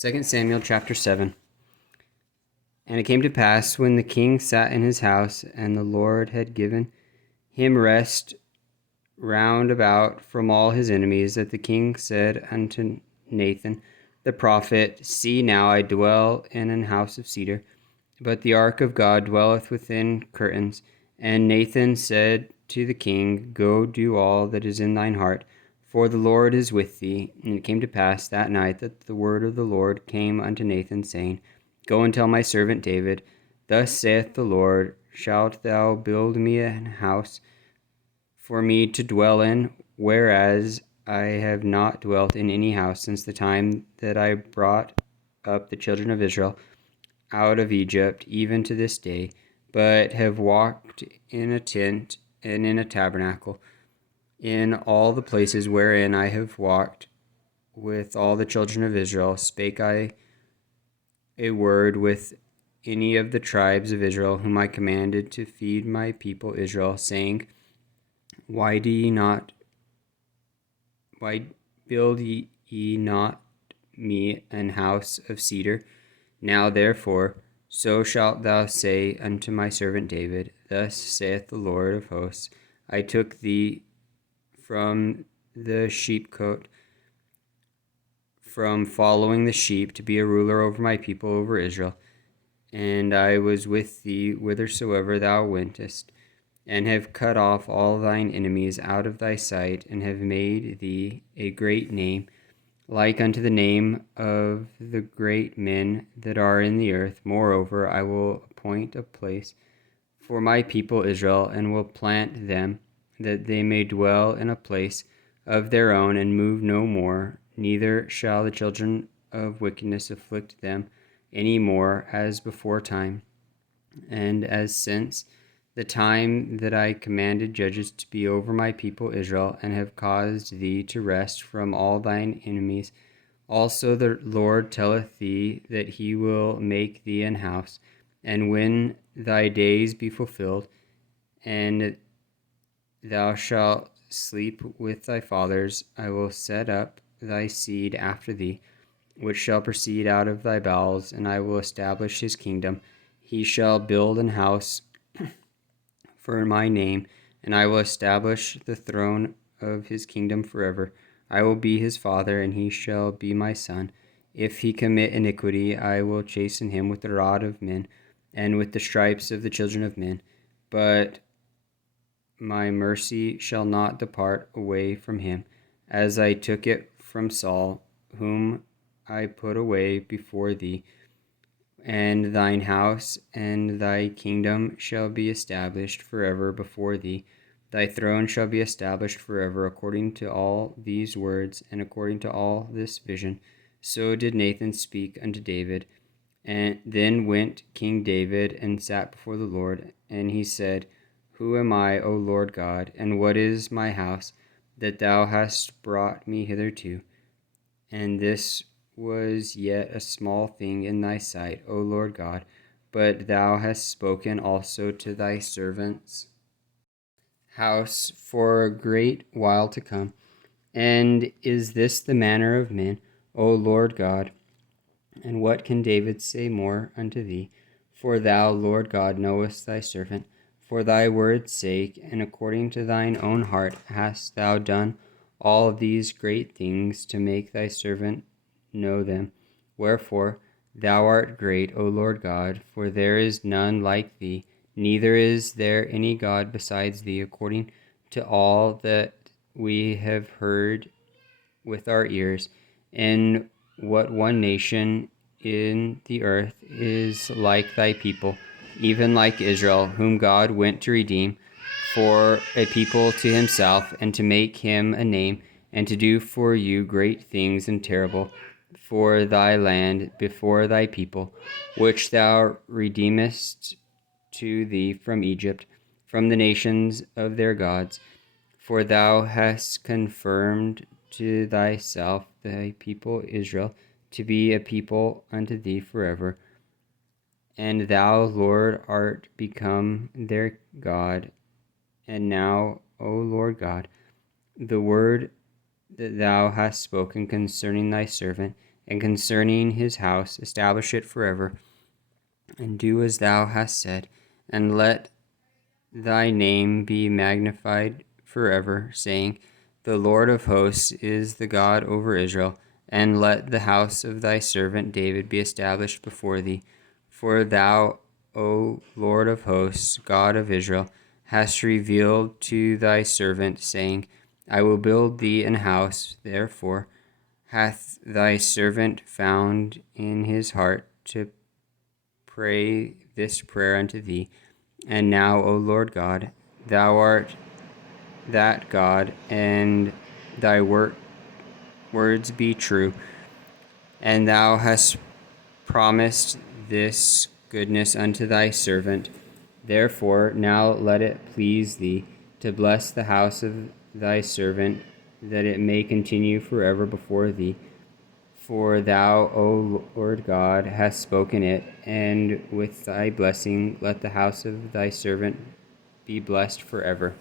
2 Samuel chapter 7. And it came to pass, when the king sat in his house, and the Lord had given him rest round about from all his enemies, that the king said unto Nathan the prophet, See now, I dwell in an house of cedar, but the ark of God dwelleth within curtains. And Nathan said to the king, Go do all that is in thine heart, for the Lord is with thee. And it came to pass that night that the word of the Lord came unto Nathan, saying, Go and tell my servant David, Thus saith the Lord, Shalt thou build me an house for me to dwell in, whereas I have not dwelt in any house since the time that I brought up the children of Israel out of Egypt, even to this day, but have walked in a tent and in a tabernacle, in all the places wherein I have walked with all the children of Israel. Spake I a word with any of the tribes of Israel, whom I commanded to feed my people Israel, saying, Why build ye not me an house of cedar? Now therefore, so shalt thou say unto my servant David, Thus saith the Lord of hosts, I took thee from the sheepcote, from following the sheep, to be a ruler over my people, over Israel. And I was with thee whithersoever thou wentest, and have cut off all thine enemies out of thy sight, and have made thee a great name, like unto the name of the great men that are in the earth. Moreover, I will appoint a place for my people Israel, and will plant them, that they may dwell in a place of their own, and move no more. Neither shall the children of wickedness afflict them any more, as before time, and as since the time that I commanded judges to be over my people Israel, and have caused thee to rest from all thine enemies. Also the Lord telleth thee that he will make thee an house, and when thy days be fulfilled, and thou shalt sleep with thy fathers, I will set up thy seed after thee, which shall proceed out of thy bowels, and I will establish his kingdom. He shall build an house for my name, and I will establish the throne of his kingdom forever. I will be his father, and he shall be my son. If he commit iniquity, I will chasten him with the rod of men, and with the stripes of the children of men. But my mercy shall not depart away from him, as I took it from Saul, whom I put away before thee. And thine house and thy kingdom shall be established forever before thee. Thy throne shall be established forever, according to all these words, and according to all this vision. So did Nathan speak unto David. And then went King David and sat before the Lord, and he said, Who am I, O Lord God, and what is my house, that thou hast brought me hitherto? And this was yet a small thing in thy sight, O Lord God, but thou hast spoken also to thy servant's house for a great while to come. And is this the manner of men, O Lord God? And what can David say more unto thee? For thou, Lord God, knowest thy servant. For thy word's sake, and according to thine own heart, hast thou done all these great things to make thy servant know them. Wherefore thou art great, O Lord God, for there is none like thee, neither is there any God besides thee, according to all that we have heard with our ears. And what one nation in the earth is like thy people, even like Israel, whom God went to redeem for a people to himself, and to make him a name, and to do for you great things and terrible for thy land before thy people, which thou redeemest to thee from Egypt, from the nations of their gods. For thou hast confirmed to thyself thy people Israel, to be a people unto thee forever. And thou, Lord, art become their God. And now, O Lord God, the word that thou hast spoken concerning thy servant, and concerning his house, establish it forever, and do as thou hast said, and let thy name be magnified forever, saying, The Lord of hosts is the God over Israel, and let the house of thy servant David be established before thee. For thou, O Lord of hosts, God of Israel, hast revealed to thy servant, saying, I will build thee an house. Therefore hath thy servant found in his heart to pray this prayer unto thee. And now, O Lord God, thou art that God, and thy words be true, and thou hast promised this goodness unto thy servant. Therefore now let it please thee to bless the house of thy servant, that it may continue forever before thee. For thou, O Lord God, hast spoken it, and with thy blessing let the house of thy servant be blessed forever.